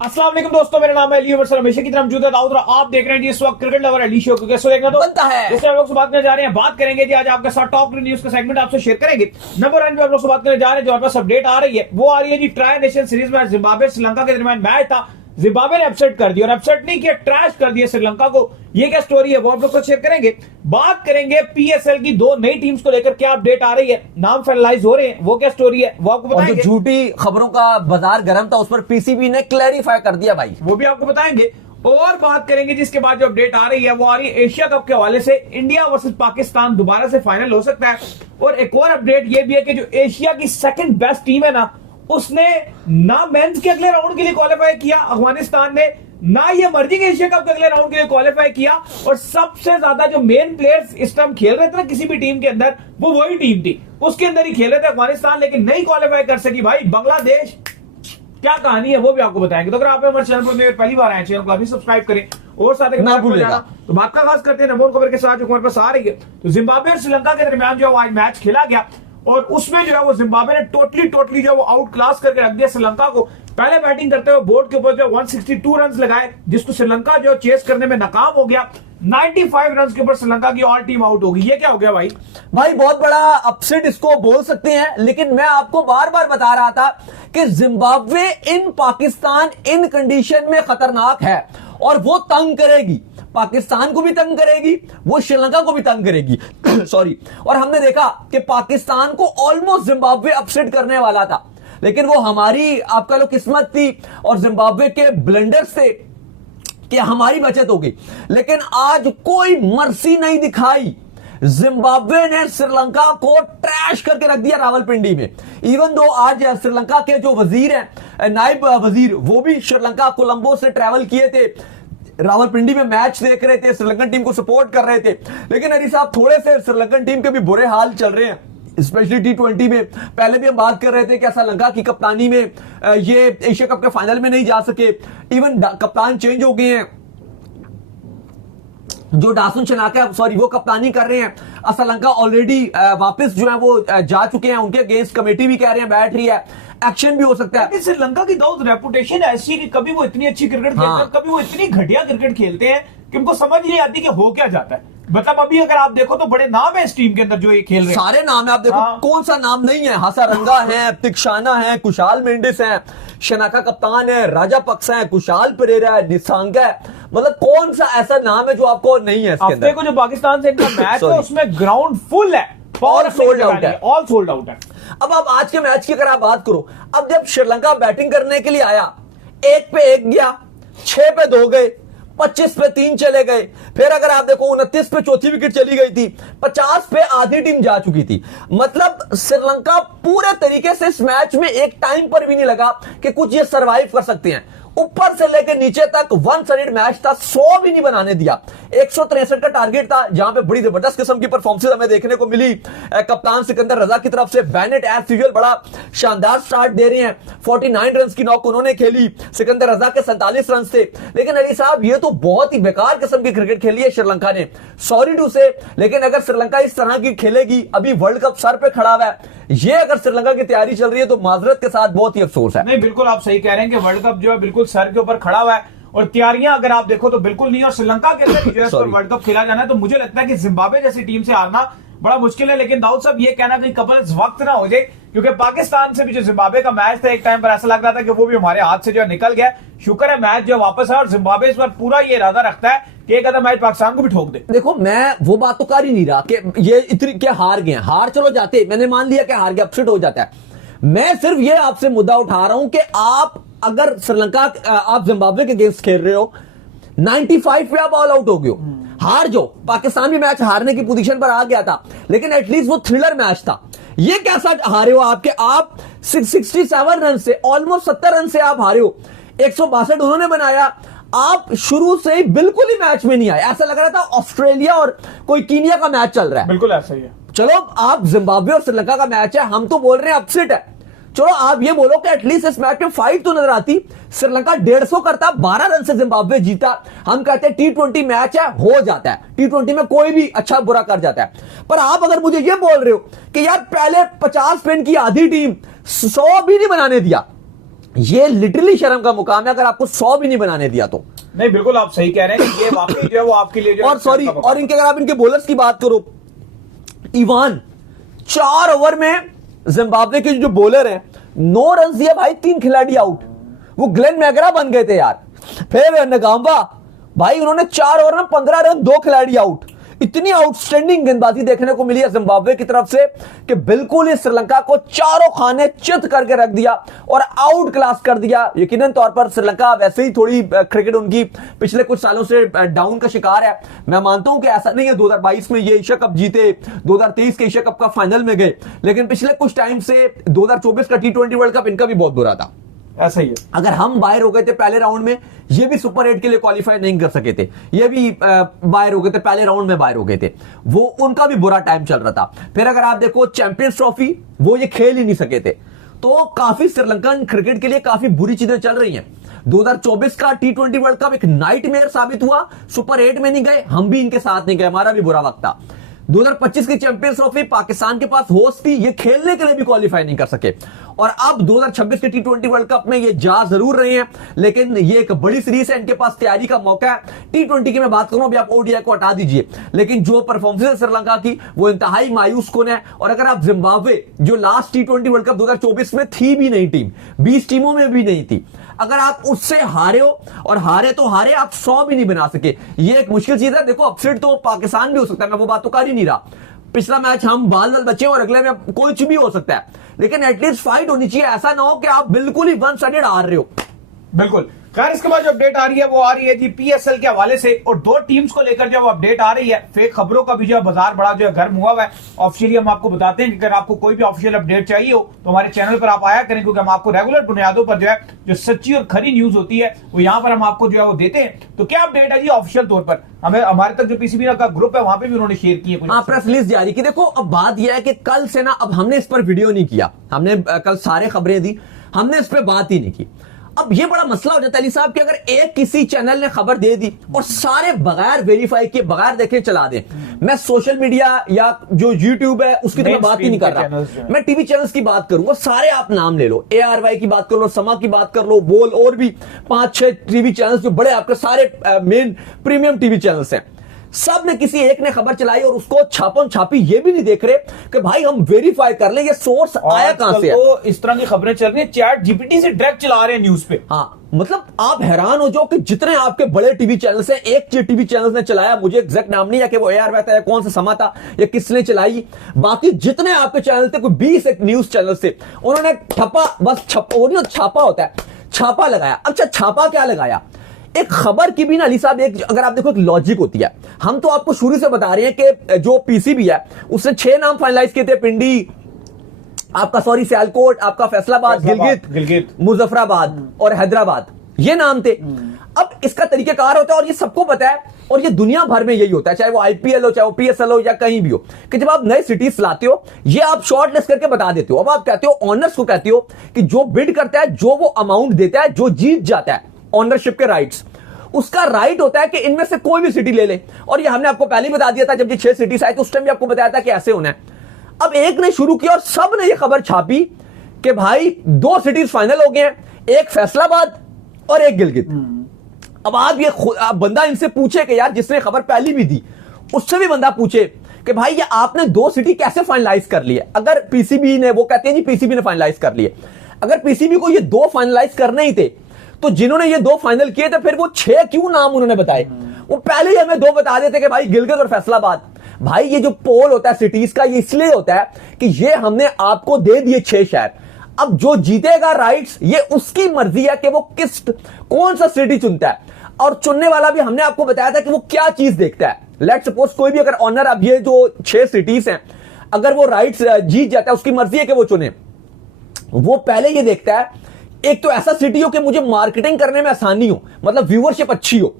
अस्सलाम वालेकुम दोस्तों, मेरा नाम है अली उमर हमेशा की तरह मौजूद है दाऊद और आप देख रहे हैं जी इस वक्त क्रिकेट लवर अली शो को। कैसे देखना तो बनता है। जैसे हम लोग से बात करने जा रहे हैं, बात करेंगे जी आज आपके साथ टॉप न्यूज का सेगमेंट आपसे शेयर करेंगे। नंबर 1 पे आप लोग से बात करने जा रहे हैं, जो हमारे पास अपडेट आ रही है वो आ रही है जी ट्राई नेशन सीरीज में जिम्बाब्वे श्रीलंका के दरमियान मैच था। जिम्बाब्वे ने अपसेट कर दिया और अपसेट नहीं किया, ट्रैश कर दिया श्रीलंका को। ये क्या स्टोरी है वो आप लोग से शेयर करेंगे। बात करेंगे पीएसएल की दो नई टीम्स को लेकर क्या अपडेट आ रही है, नाम फाइनलाइज हो रहे हैं, वो क्या स्टोरी है वो आपको बताएंगे। और जो झूठी खबरों का बाजार गर्म था उस पर पीसीबी ने क्लैरिफाई कर दिया भाई, वो भी आपको बताएंगे। और बात करेंगे जिसके बाद जो अपडेट आ रही है वो आ रही है एशिया कप के हवाले से, इंडिया वर्सेस पाकिस्तान दोबारा से फाइनल हो सकता है। और एक और अपडेट ये भी है कि जो एशिया की सेकंड बेस्ट टीम है ना, उसने ना मेंस के अगले राउंड के लिए क्वालिफाई किया अफगानिस्तान ने, ना ये इमर्जिंग एशिया कप के अगले राउंड के लिए क्वालिफाई किया। और सबसे ज्यादा जो मेन प्लेयर्स इस टाइम खेल रहे थे ना किसी भी टीम के अंदर, वो वही टीम थी, उसके अंदर ही खेल रहे थे अफगानिस्तान, लेकिन नहीं क्वालिफाई कर सकी भाई बांग्लादेश। क्या कहानी है वो भी आपको बताएंगे। तो अगर आप हमारे चैनल पर पहली बार आए, चैनल को अभी सब्सक्राइब करें और साथ ही ना भूलिएगा। तो बात का खास करते हैं नंबर खबर के साथ जो हमारे पास आ रही है। तो जिम्बाब्वे और श्रीलंका के दरमियान जो आज मैच खेला गया और उसमें जो है वो जिम्बाब्वे ने टोटली जो वो आउट क्लास करके रख दिया श्रीलंका को। पहले बैटिंग करते हुए बोर्ड के ऊपर जो 162 रन लगाए, जिसको श्रीलंका जो चेस करने में नाकाम हो गया। 95 रन के ऊपर श्रीलंका की ऑल टीम आउट होगी। ये क्या हो गया भाई? बहुत बड़ा अपसेट इसको बोल सकते हैं। लेकिन मैं आपको बार बार बता रहा था कि जिम्बाब्वे इन पाकिस्तान इन कंडीशन में खतरनाक है और वो तंग करेगी, पाकिस्तान को भी तंग करेगी, वो श्रीलंका को भी तंग करेगी सॉरी। और हमने देखा कि पाकिस्तान को ऑलमोस्ट जिम्बाब्वे अपसेट करने वाला था, लेकिन वो हमारी आपका लो किस्मत थी और जिम्बाब्वे के ब्लंडर्स थे कि हमारी बचत हो गई। लेकिन आज कोई मर्सी नहीं दिखाई, जिम्बाब्वे ने श्रीलंका को ट्रैश करके रख दिया रावलपिंडी में। इवन दो आज श्रीलंका के जो वजीर हैं, नायब वजीर, वो भी श्रीलंका कोलंबो से ट्रैवल किए थे, रावलपिंडी में मैच देख रहे थे, श्रीलंकन टीम को सपोर्ट कर रहे थे। लेकिन अली साहब थोड़े से श्रीलंकन टीम के भी बुरे हाल चल रहे हैं, स्पेशली T20 में। पहले भी हम बात कर रहे थे कि श्रीलंका की कप्तानी में ये एशिया कप के फाइनल में नहीं जा सके। इवन कप्तान चेंज हो गए हैं, जो दासुन शनाका सॉरी वो कप्तानी कर रहे हैं। श्रीलंका ऑलरेडी वापस जो है वो जा चुके हैं, उनके अगेंस्ट कमेटी भी कह रहे हैं बैठ रही है, एक्शन भी हो सकता है। श्रीलंका की दाऊद रेपुटेशन ऐसी कि कभी वो इतनी अच्छी क्रिकेट खेलते हैं, कभी वो इतनी घटिया क्रिकेट खेलते हैं कि उनको समझ नहीं आती कि हो क्या जाता है। मतलब अभी अगर आप देखो तो बड़े नाम है इस टीम के अंदर जो ये खेल रहे हैं, सारे नाम है। आप देखो कौन सा नाम नहीं है, हसारंगा है, तिक्षाना है, कुशाल मेंडिस है, शनाका कप्तान है, राजा पक्सा है, कुशाल परेरा है, निसांगा है। मतलब कौन सा ऐसा नाम है जो आपको नहीं है इसके अंदर? को जो पाकिस्तान से इनका मैच है उसमें ग्राउंड फुल है, ऑल सोल्ड आउट है, ऑल सोल्ड आउट है। अब आप आज के मैच की अगर आप बात करो, अब जब श्रीलंका बैटिंग करने के लिए आया, 1 पे 1 गया, 6 पे 2 गए, 25 पे 3 चले गए, फिर अगर आप देखो 29 पे चौथी विकेट चली गई थी, 50 पे आधी टीम जा चुकी थी। मतलब श्रीलंका पूरे तरीके से इस मैच में एक टाइम पर भी नहीं लगा कि कुछ ये सरवाइव कर सकते हैं। ऊपर से लेकर नीचे तक वन साइडेड मैच था, 100 भी नहीं बनाने दिया। 163 का टारगेट था, जहां पे बड़ी जबरदस्त किस्म की परफॉर्मेंस हमें देखने को मिली कप्तान सिकंदर रजा की तरफ से। बेनेट एज यूजुअल बड़ा शानदार स्टार्ट दे रहे हैं, 49 रन की नॉक उन्होंने खेली, सिकंदर रजा के 47 रन थे। लेकिन अली साहब ये तो बहुत ही बेकार किस्म की क्रिकेट खेली है श्रीलंका ने, सॉरी टू से। लेकिन अगर श्रीलंका इस तरह की खेलेगी, अभी वर्ल्ड कप सर पे खड़ा हुआ है, ये अगर श्रीलंका की तैयारी चल रही है तो माजरत के साथ बहुत ही अफसोस है। नहीं, बिल्कुल आप सही कह रहे हैं कि वर्ल्ड कप जो है बिल्कुल सर के ऊपर खड़ा हुआ है और तैयारियां अगर आप देखो तो बिल्कुल नहीं। और श्रीलंका के अंदर जो है वर्ल्ड कप खेला जाना है, तो मुझे लगता है कि जिम्बाब्वे जैसी टीम से हारना बड़ा मुश्किल है। लेकिन दाऊद साहब ये कहना कहीं कबल वक्त ना हो जाए, क्योंकि पाकिस्तान से भी जो जिम्बाब्वे का मैच था एक टाइम पर ऐसा लग रहा था कि वो भी हमारे हाथ से जो निकल गया। शुक्र है मैच जो वापस है और जिम्बाब्वे इस बार पूरा ये इरादा रखता है कि एक आधा मैच पाकिस्तान को भी ठोक दे। देखो मैं वो बात तो कर ही नहीं रहा कि ये इतनी क्या हार गए, हार चलो जाते, मैंने मान लिया कि हार गया, अपसेट हो जाता है। मैं सिर्फ ये आपसे मुद्दा उठा रहा हूं कि आप अगर श्रीलंका आप जिम्बाब्वे के अगेंस्ट खेल रहे हो, 95 पे आप ऑल आउट हो गए हो, हार जो पाकिस्तान भी मैच हारने की पोजीशन पर आ गया था, लेकिन एटलीस्ट वो थ्रिलर मैच था। ये कैसा हारे हो आपके, आप 67 रन से ऑलमोस्ट 70 रन से आप हारे हो, 162 उन्होंने बनाया। आप शुरू से ही बिल्कुल ही मैच में नहीं आए, ऐसा लग रहा था ऑस्ट्रेलिया और कोई कीनिया का मैच चल रहा है। बिल्कुल ऐसा ही है। चलो आप जिम्बाब्वे और श्रीलंका का मैच है, हम तो बोल रहे हैं अपसेट है। चलो आप ये बोलो कि एटलीस्ट इस मैच में फाइट तो नजर आती। श्रीलंका 150 करता, 12 रन से जिम्बाब्वे जीता। हम कहते हैं T20 मैच है, हो जाता है, T20 में कोई भी अच्छा बुरा कर जाता है। पर आप अगर मुझे ये बोल रहे हो कि यार पहले 50 पे की आधी टीम 100 भी नहीं बनाने दिया, ये लिटरली शर्म का मुकाम है अगर आपको 100 भी नहीं बनाने दिया तो। नहीं, बिल्कुल आप सही कह रहे हैं कि ये वाकई जो है वो आपके लिए जो है और सॉरी, और इनके अगर आप इनके बॉलर्स की बात करो, इवान 4 ओवर में जिम्बाब्वे के जो बॉलर हैं 9 रन दिया भाई, 3 खिलाड़ी आउट। वो ग्लेन मैगरा बन गए थे यार। फिर नगाम्बा भाई, उन्होंने 4 ओवर में 15 रन, 2 खिलाड़ी आउट। इतनी आउटस्टैंडिंग गेंदबाजी देखने को मिली है जिम्बाब्वे की तरफ से कि बिल्कुल ही श्रीलंका को चारों खाने चित करके रख दिया और आउट क्लास कर दिया। यकीनन तौर पर श्रीलंका वैसे ही थोड़ी क्रिकेट उनकी पिछले कुछ सालों से डाउन का शिकार है। मैं मानता हूं कि ऐसा नहीं है 2022 में ये एशिया कप जीते, 2023 के एशिया कप का फाइनल में गए, लेकिन पिछले कुछ टाइम से 2024 का T20 वर्ल्ड कप इनका भी बहुत बुरा था। ऐसा ही है। अगर हम बाहर हो गए थे पहले राउंड में, ये भी सुपर 8 के लिए क्वालिफाई नहीं कर सके थे, ये भी बाहर हो गए थे, पहले राउंड में बाहर हो गए थे। वो उनका भी बुरा टाइम चल रहा था। फिर अगर आप देखो चैंपियंस ट्रॉफी, वो ये खेल ही नहीं सके थे। तो काफी श्रीलंकन क्रिकेट के लिए काफी बुरी चीजें चल रही हैं। 2024 का T20 वर्ल्ड कप एक नाइटमेयर साबित हुआ, सुपर 8 में नहीं गए, हम भी इनके साथ नहीं गए, हमारा भी बुरा वक्त था। 2025 की चैंपियंस ट्रॉफी पाकिस्तान के पास होस्ट थी, ये खेलने के लिए भी क्वालिफाई नहीं कर सके। और अब 2026 के T20 वर्ल्ड कप में ये जा जरूर रहे हैं, लेकिन ये एक बड़ी सीरीज है, इनके पास तैयारी का मौका है। T20 की मैं बात करूं, अभी आप ODI को हटा दीजिए, लेकिन जो परफॉर्मेंस है श्रीलंका की वो इंतहाई मायूस कुन है। और अगर आप जिम्बाब्वे, जो लास्ट T20 वर्ल्ड कप 2024 में थी भी नहीं टीम, 20 टीमों में भी नहीं थी, अगर आप उससे हारे हो, और हारे तो हारे, आप 100 भी नहीं बना सके, ये एक मुश्किल चीज है। देखो अपसेट तो पाकिस्तान भी हो सकता है, मैं वो बात तो कर ही नहीं रहा। पिछला मैच हम बाल दल बचे और अगले में कुछ भी हो सकता है, लेकिन एटलीस्ट फाइट होनी चाहिए। ऐसा ना हो कि आप बिल्कुल ही वन साइडेड हार रहे हो। बिल्कुल। खैर, इसके बाद जो अपडेट आ रही है वो आ रही है जी PSL के हवाले से, और 2 टीम्स को लेकर जो अपडेट आ रही है। फेक खबरों का भी जो बाजार बड़ा जो है गर्म हुआ हुआ है। ऑफिशियली हम आपको बताते हैं कि अगर आपको कोई भी ऑफिशियल अपडेट चाहिए हो तो हमारे चैनल पर आप आया करें, क्योंकि हम आपको रेगुलर बुनियादों पर जो है जो सच्ची और खरी न्यूज होती है वो यहाँ पर हम आपको जो है वो देते हैं। तो क्या अपडेट है जी ऑफिशियल तौर पर, हमें हमारे तक जो PCB का ग्रुप है वहां पे भी उन्होंने शेयर किए कुछ प्रेस रिलीज जारी की। देखो अब बात यह है कि कल से ना, अब हमने इस पर वीडियो नहीं किया, हमने कल सारे खबरें दी, हमने इस पर बात ही नहीं की। अब ये बड़ा मसला हो जाता है अली साहब कि अगर एक किसी चैनल ने खबर दे दी और सारे बगैर वेरीफाई किए, बगैर देखे चला दें। मैं सोशल मीडिया या जो YouTube है उसकी तो मैं बात ही नहीं कर रहा, मैं टीवी चैनल्स की बात करूंगा। सारे आप नाम ले लो, ARY की बात कर लो, समा की बात कर लो, बोल, और भी 5-6 टीवी चैनल्स जो बड़े आपके सारे मेन प्रीमियम टीवी चैनल्स हैं, सब ने किसी एक ने खबर चलाई और उसको छापन छापी, ये भी नहीं देख रहे कि भाई हम वेरीफाई कर ले ये सोर्स आया कहां से है। तो इस तरह की खबरें चल रही है, चैट GPT से डायरेक्ट चला रहे हैं न्यूज पे। हाँ, मतलब आप हैरान हो जाओ कि जितने आपके बड़े टीवी चैनल्स हैं, एक टीवी चैनल ने चलाया, मुझे एग्जैक्ट नाम नहीं है कि वो ARY था या कौन सा समा था या किसने चलाई, बाकी जितने आपके चैनल थे, कोई 20 एक न्यूज चैनल से, उन्होंने ठप्पा, बस छापा होता है, छापा लगाया। अच्छा, छापा क्या लगाया? एक खबर की भी ना अली साहब, एक अगर आप देखो एक लॉजिक होती है। हम तो आपको शुरू से बता रहे हैं कि जो PCB है उसने 6 नाम फाइनलाइज किए थे, पिंडी आपका, सॉरी सियालकोट आपका, फैसलाबाद, गिलगित, मुजफ्फराबाद और हैदराबाद, ये नाम थे। अब इसका तरीकेकार होता है और ये सबको पता है, और ये दुनिया भर में यही होता है, चाहे वो IPL हो, चाहे वो PSL हो या कहीं भी हो, कि जब आप नए सिटीज लाते हो, ये आप शॉर्ट लिस्ट करके बता देते हो। अब आप कहते हो, ऑनर्स को कहते हो कि जो बिड करता है, जो वो अमाउंट देता है, जो जीत जाता है ऑनरशिप के राइट्स, उसका राइट होता है कि इनमें से कोई भी सिटी ले ले। और ये हमने आपको पहले ही बता दिया था, जब ये 6 सिटीज आए तो उस टाइम भी आपको बताया था कि ऐसे होना है। अब एक ने शुरू किया और सब ने ये खबर छापी कि भाई 2 सिटीज फाइनल हो गए हैं, एक फैसलाबाद और एक गिलगित। अब आप बंदा इनसे पूछे कि यार जिसने खबर पहली भी दी, उससे भी बंदा पूछे कि भाई ये आपने 2 सिटी कैसे फाइनलाइज कर लिए? अगर PCB ने, वो कहते हैं जी PCB ने फाइनलाइज कर लिए, अगर PCB को ये 2 फाइनलाइज करने ही थे तो जिन्होंने ये 2 फाइनल किए थे, फिर वो 6 क्यों नाम उन्होंने बताए? वो पहले ही हमें 2 बता देते कि भाई गिलगित और फैसलाबाद। भाई ये जो पोल होता है सिटीज का, ये इसलिए होता है कि ये हमने आपको दे दिए 6 शहर। अब जो जीतेगा राइट्स, ये उसकी मर्जी है कि वो कौन सा सिटी चुनता है, और चुनने वाला भी हमने आपको बताया था कि वो क्या चीज देखता है। लेट्स सपोज कोई भी अगर ऑनर, अब ये जो 6 सिटीज हैं, अगर वो राइट्स जीत जाता है, उसकी मर्जी है कि वो चुने। वो पहले ये देखता है, एक तो ऐसा सिटी हो कि मुझे मार्केटिंग करने में आसानी हो, मतलब व्यूअरशिप अच्छी हो।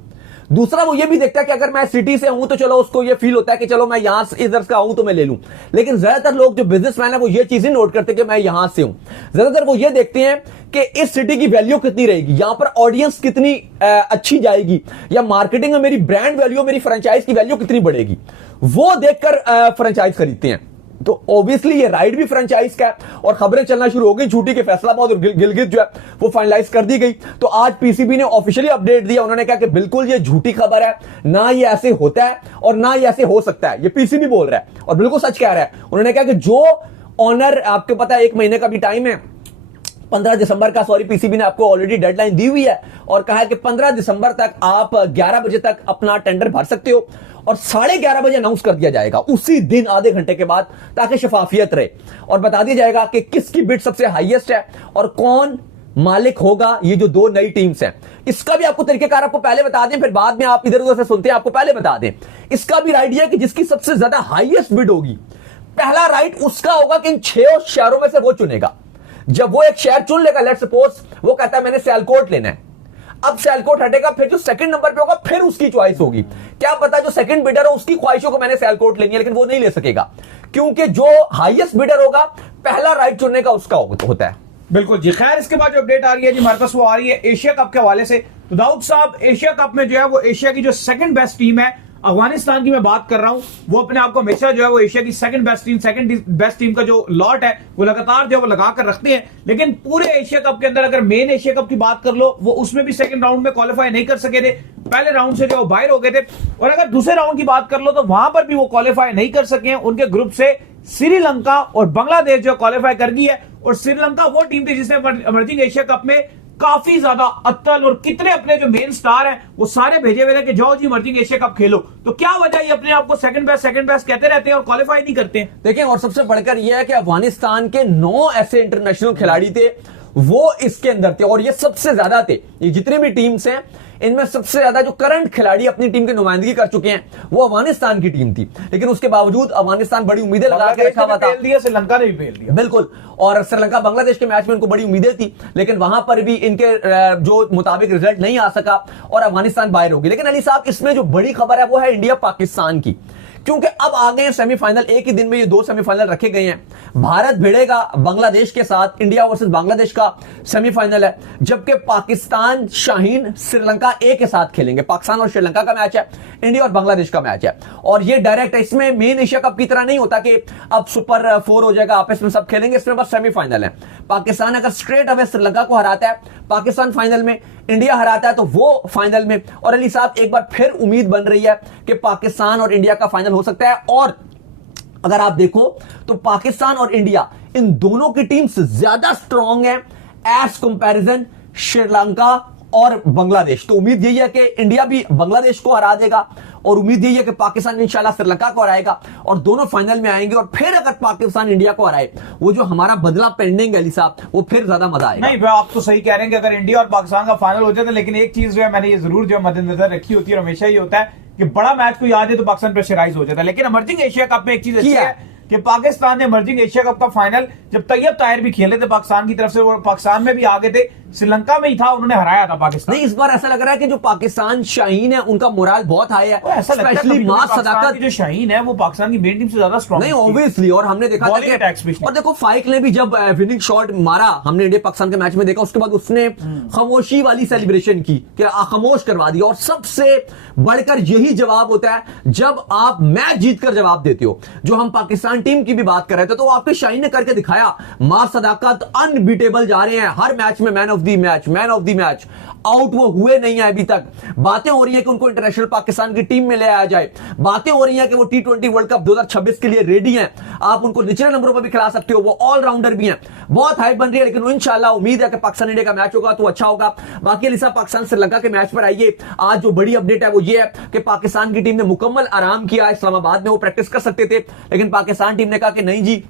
दूसरा वो ये भी देखता है कि अगर मैं सिटी से हूं तो चलो उसको ये फील होता है कि चलो मैं यहां से इधर का हूं तो मैं ले लूं। लेकिन ज्यादातर लोग जो बिजनेसमैन है वो ये चीजें नोट करते हैं कि मैं यहां से हूं। ज्यादातर वो ये देखते हैं कि इस सिटी की वैल्यू कितनी रहेगी, यहां पर ऑडियंस कितनी अच्छी जाएगी, या मार्केटिंग में मेरी ब्रांड वैल्यू, मेरी फ्रेंचाइज की वैल्यू कितनी बढ़ेगी, वो देखकर फ्रेंचाइज खरीदते हैं। तो ऑब्वियसली ये राइड भी फ्रेंचाइज का है और खबरें चलना शुरू हो गई झूठी के फैसलाबाद और गिलगित जो है वो फाइनलाइज कर दी गई। तो आज पीसीबी ने ऑफिशियली अपडेट दिया, उन्होंने कहा कि बिल्कुल ये झूठी खबर है, ना ये ऐसे होता है और ना ये ऐसे हो सकता है, ये पीसीबी बोल रहा है और बिल्कुल सच कह रहा है। उन्होंने कहा कि जो ऑनर आपको पता है 1 महीने का भी टाइम है, 15 दिसंबर का पीसीबी ने आपको ऑलरेडी डेडलाइन दी हुई है और कहा है कि 15 दिसंबर तक आप 11 बजे तक अपना टेंडर भर सकते हो और 11:30 बजे अनाउंस कर दिया जाएगा उसी दिन आधे घंटे के बाद, ताकि शफाफियत रहे और बता दिया जाएगा कि किसकी बिड सबसे हाईएस्ट है और कौन मालिक होगा ये जो 2 नई टीम्स हैं। इसका भी आपको तरीकेकार आपको पहले बता दें, फिर बाद में आप इधर उधर से सुनते हैं, आपको पहले बता दें। इसका भी राइट यह है कि जिसकी सबसे ज्यादा हाईएस्ट बिड होगी, पहला राइट उसका होगा कि इन 6 शहरों में से वो चुनेगा। जब वो एक शहर चुन लेगा, लेट्स सपोज वो कहता है मैंने सियालकोट लेना है, अब सियालकोट हटेगा, फिर जो सेकंड नंबर पे होगा फिर उसकी चॉइस होगी। क्या पता जो सेकंड बिडर हो उसकी ख्वाहिशों को मैंने सियालकोट लेनी है, लेकिन वो नहीं ले सकेगा क्योंकि जो हाईएस्ट बिडर होगा पहला राइट चुनने का उसका होता है। बिल्कुल जी। खैर, इसके बाद जो अपडेट आ रही है जी हमारे पास वो आ रही है एशिया कप के हवाले से। तो दाऊद साहब, एशिया कप में जो है वो एशिया की जो सेकंड बेस्ट टीम है अफगानिस्तान की मैं बात कर रहा हूं, वो अपने आप को हमेशा जो है वो एशिया की सेकंड बेस्ट टीम का जो लॉट है वो लगातार जो है वो लगा कर रखते हैं। लेकिन पूरे एशिया कप के अंदर अगर मेन एशिया कप की बात कर लो, वो उसमें भी सेकंड राउंड में क्वालिफाई नहीं कर सके थे, पहले राउंड से जो वो बाहर हो गए थे। और अगर दूसरे राउंड की बात कर लो तो वहां पर भी वो क्वालिफाई नहीं कर सके हैं। उनके ग्रुप से श्रीलंका और बांग्लादेश जो क्वालिफाई कर गई है और श्रीलंका वो टीम थी जिसने इमर्जिंग एशिया कप में काफी ज्यादा अत्तल और कितने अपने जो मेन स्टार हैं वो सारे भेजे हुए थे कि जाओ जी इमर्जिंग एशिया कप खेलो। तो क्या वजह ये अपने आप को सेकंड बेस्ट कहते रहते हैं और क्वालिफाई नहीं करते हैं? देखिए, और सबसे बढ़कर यह है कि अफगानिस्तान के 9 ऐसे इंटरनेशनल खिलाड़ी थे वो इसके अंदर थे और ये सबसे ज्यादा थे। ये जितनी भी टीम्स हैं इनमें सबसे ज्यादा जो करंट खिलाड़ी अपनी टीम की नुमाइंदगी कर चुके हैं वो अफगानिस्तान की टीम थी। लेकिन उसके बावजूद अफगानिस्तान बड़ी उम्मीदें लगा के रखा हुआ था, श्रीलंका ने भी फेल दिया। बिल्कुल, और श्रीलंका बांग्लादेश के मैच में उनको बड़ी उम्मीदें थी, लेकिन वहां पर भी इनके जो मुताबिक रिजल्ट नहीं आ सका और अफगानिस्तान बाहर हो गई। लेकिन अली साहब, इसमें जो बड़ी खबर है वो है इंडिया पाकिस्तान की, क्योंकि अब आ गए हैं सेमीफाइनल। एक ही दिन में ये 2 सेमीफाइनल रखे गए हैं। भारत भिड़ेगा बांग्लादेश के साथ, इंडिया वर्सेस बांग्लादेश का सेमीफाइनल है, जबकि पाकिस्तान शाहीन श्रीलंका ए के साथ खेलेंगे। पाकिस्तान और श्रीलंका का मैच है, इंडिया और बांग्लादेश का मैच है और ये डायरेक्ट है। इसमें मेन एशिया कप की तरह नहीं होता कि अब सुपर 4 हो जाएगा, आपस में सब खेलेंगे, इसमें बस सेमीफाइनल है। पाकिस्तान अगर स्ट्रेट अवे श्रीलंका को हराता है, पाकिस्तान फाइनल में, इंडिया हराता है तो वो फाइनल में। और अली साहब, एक बार फिर उम्मीद बन रही है कि पाकिस्तान और इंडिया का फाइनल हो सकता है। और अगर आप देखो तो पाकिस्तान और इंडिया इन दोनों की टीम्स ज्यादा स्ट्रांग है एज कंपैरिजन श्रीलंका और बांग्लादेश। तो उम्मीद यही है कि इंडिया भी बांग्लादेश को हरा देगा और उम्मीद यही है कि पाकिस्तान इंशाल्लाह श्रीलंका को हराएगा और दोनों फाइनल में आएंगे। और फिर अगर पाकिस्तान इंडिया को हराए, वो जो हमारा बदला पेंडिंग है अली साहब, वो फिर ज्यादा मजा आएगा। नहीं, आप तो सही कह रहे हैं कि अगर इंडिया और पाकिस्तान का फाइनल हो जाता है, लेकिन एक चीज जो है मैंने ये जरूर जो मद्देनजर रखी होती है और हमेशा ही होता है कि बड़ा मैच कोई आ जाए तो पाकिस्तान प्रेशराइज हो जाता है। लेकिन इमर्जिंग एशिया कप में एक चीज अच्छी है कि पाकिस्तान ने इमर्जिंग एशिया कप का फाइनल जब तैयब ताहिर भी खेले थे पाकिस्तान की तरफ से, वो पाकिस्तान में भी आगे थे, श्रीलंका में ही था, उन्होंने हराया था पाकिस्तान। नहीं, इस बार ऐसा लग रहा है कि जो पाकिस्तान शाहीन है उनका मोराल बहुत हाई है। ऐसा लगता है स्पेशली मां सदाकत जो शाहीन है वो पाकिस्तान की मेन टीम से ज्यादा स्ट्रांग नहीं, ऑब्वियसली। और हमने देखा था कि और देखो फाइक ने भी जब विनिंग शॉट मारा, हमने इंडिया पाकिस्तान के मैच में देखा, उसके बाद उसने खामोशी वाली सेलिब्रेशन की कि खामोश करवा दिया। और सबसे बढ़कर यही जवाब होता है जब आप मैच जीतकर जवाब देते हो। जो हम पाकिस्तान टीम की भी बात कर रहे थे तो आपके शाहीन ने करके दिखाया, मां सदाकत अनबीटेबल जा रहे हैं हर मैच में, man of the match out वो हुए नहीं है अभी तक। बातें हो रही है कि उनको इंटरनेशनल पाकिस्तान की टीम में ले आया जाए, बातें हो रही है कि वो T20 वर्ल्ड कप 2026 के लिए रेडी हैं, आप उनको निचले नंबरों पर भी खिला सकते हो, वो ऑलराउंडर भी हैं। बहुत हाइप बन रही है, लेकिन इंशाल्लाह उम्मीद है कि पाकिस्तान इंडिया का मैच होगा तो अच्छा होगा। बाकी अलीसा, पाकिस्तान श्रीलंका के मैच पर आइए। आज जो बड़ी अपडेट है वो ये है कि पाकिस्तान की टीम ने मुकम्मल आराम किया। इस्लामाबाद में वो प्रैक्टिस कर सकते थे, लेकिन पाकिस्तान टीम ने कहा कि नहीं जी,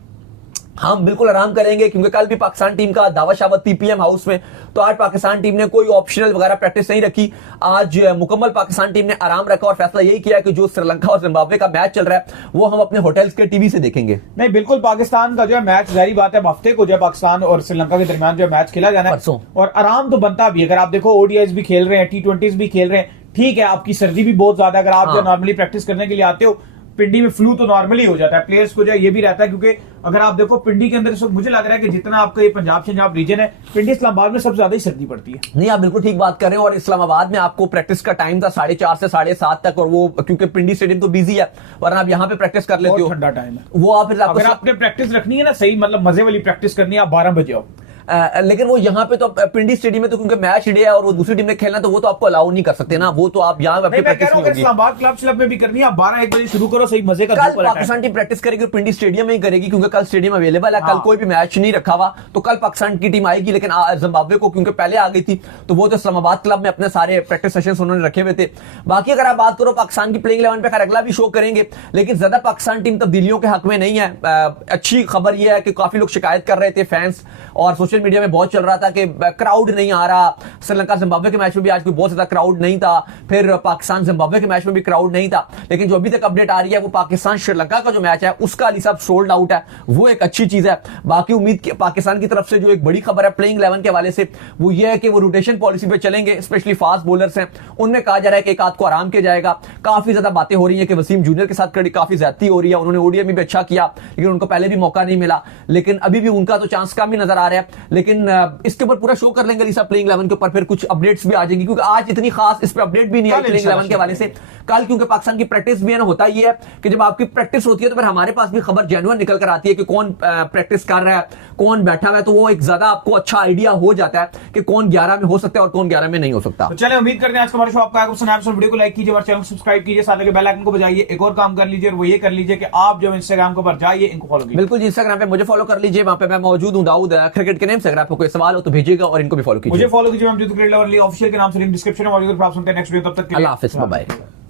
हम बिल्कुल आराम करेंगे, क्योंकि कल भी पाकिस्तान टीम का दावा शावत थी पीएम हाउस में। तो आज पाकिस्तान टीम ने कोई ऑप्शनल वगैरह प्रैक्टिस नहीं रखी, आज मुकम्मल पाकिस्तान टीम ने आराम रखा और फैसला यही किया कि जो श्रीलंका और जिम्बाब्वे का मैच चल रहा है वो हम अपने होटल्स के टीवी से देखेंगे। नहीं, बिल्कुल, पाकिस्तान का जो है मैच जारी बात है हफ्ते को जो है पाकिस्तान और श्रीलंका के दरमियान जो मैच खेला जाना है और आराम तो बनता भी। अगर आप देखो ओडीआईज भी खेल रहे हैं, T20s भी खेल रहे हैं, ठीक है, आपकी सर्दी भी बहुत ज्यादा, अगर आप जो नॉर्मली प्रैक्टिस करने के लिए आते हो पिंडी में फ्लू तो नॉर्मली हो जाता है, प्लेयर्स को जो है ये भी रहता है, क्योंकि अगर आप देखो पिंडी के अंदर इस वक्त मुझे लग रहा है कि जितना आपका ये पंजाब शंजाब रीजन है, पिंडी इस्लामाबाद में सबसे ज्यादा ही सर्दी पड़ती है। नहीं, आप बिल्कुल ठीक बात कर रहे हैं। और इस्लामाबाद में आपको प्रैक्टिस का टाइम था 4:30 से 7:30 तक, और वो क्योंकि पिंडी स्टेडियम तो बिजी है, वरना आप यहाँ पे प्रैक्टिस कर लेते हो, ठंडा टाइम है वो आप फिर अगर आपने प्रैक्टिस रखनी है ना सही, मतलब मजे वाली प्रैक्टिस करनी है, आप 12 बजे आओ। लेकिन वो यहाँ पे तो पिंडी स्टेडियम में तो क्योंकि मैच डे है और वो दूसरी टीम ने खेलना, तो वो तो आपको अलाउ नहीं कर सकते ना, वो तो आप यहाँ अपनी प्रैक्टिस नहीं होगी। इस्लामाबाद क्लब क्लब में भी करनी है, आप 12-1 बजे शुरू करो, सही मजे का। कल पाकिस्तान टीम प्रैक्टिस करेगी और पिंडी स्टेडियम में ही करेगी, क्योंकि कल स्टेडियम अवेलेबल है। कल कोई भी मैच नहीं रखा हुआ, तो कल पाकिस्तान की टीम आएगी। लेकिन जिम्बाब्वे को क्योंकि पहले आ गई थी, तो वो तो इस्लामाबाद क्लब में अपने सारे प्रैक्टिस सेशंस उन्होंने रखे हुए थे। बाकी अगर आप बात करो पाकिस्तान की प्लेइंग 11 पे, खैर अगला भी शो करेंगे, लेकिन ज्यादा पाकिस्तान टीम तब्दीलियों के हक में नहीं है। अच्छी खबर यह है कि काफी लोग शिकायत कर रहे थे, फैंस और सोशल मीडिया में बहुत चल रहा था कि क्राउड नहीं आ रहा। श्रीलंका जिम्बाब्वे के मैच में भी आज कोई बहुत ज्यादा क्राउड नहीं था, फिर पाकिस्तान जिम्बाब्वे के मैच में भी क्राउड नहीं था। लेकिन जो अभी तक अपडेट आ रही है, वो पाकिस्तान श्रीलंका का जो मैच है उसका अली साहब सोल्ड आउट है, वो एक अच्छी चीज है। बाकी उम्मीद पाकिस्तान की तरफ से जो एक बड़ी खबर है प्लेइंग 11 के हवाले से, वो ये है कि वो रोटेशन पॉलिसी पे चलेंगे। स्पेशली फास्ट बॉलर्स हैं, उनमें कहा जा रहा है कि एक आध को आराम किया जाएगा। काफी ज्यादा बातें हो रही है कि वसीम जूनियर के साथ काफी ज्यादती हो रही है, उन्होंने ओडीआई में भी अच्छा किया, लेकिन उनको पहले भी मौका नहीं मिला, लेकिन अभी भी उनका तो चांस कम ही नजर आ रहा है। लेकिन इसके ऊपर पूरा शो कर लेंगे अली साहब प्लेइंग 11 के ऊपर, फिर कुछ अपडेट्स भी आ जाएंगी, क्योंकि आज इतनी खास इस पर अपडेट भी नहीं आई प्लेइंग 11 के हवाले से। कल क्योंकि पाकिस्तान की प्रैक्टिस भी है ना, होता ही है कि जब आपकी प्रैक्टिस होती है तो फिर हमारे पास भी खबर जेन्युइन निकल कर आती है कि कौन प्रैक्टिस कर रहा है, कौन बैठा हुआ है, तो वो एक ज्यादा आपको अच्छा आइडिया हो जाता है कि कौन 11 में हो सकता है और कौन 11 में नहीं हो सकता। तो चले, उम्मीद करते हैं आज का हमारा शो आपका आएगा पसंद आया। वीडियो को लाइक कीजिए, हमारे चैनल को सब्सक्राइब कीजिए, साथ में बेल आइकन को बजाइए। एक और काम कर लीजिए, और वो ये कर लीजिए कि आप जो इंस्टाग्राम के ऊपर जाइए, इनको फॉलो कीजिए। बिल्कुल जी, इंस्टाग्राम पे मुझे फॉलो कर लीजिए, वहां पे मैं मौजूद हूं दाऊद क्रिकेट के नेम से। अगर आपको कोई सवाल हो तो भेजिएगा और इनको भी फॉलो कीजिए। मुझे फॉलो कीजिए, हम क्रिकेट लवर ऑफिशियल के नाम से लिंक डिस्क्रिप्शन में मौजूद है। आप सुनते हैं नेक्स्ट वीडियो, तब तक के लिए अल्लाह हाफिज़, बाय बाय।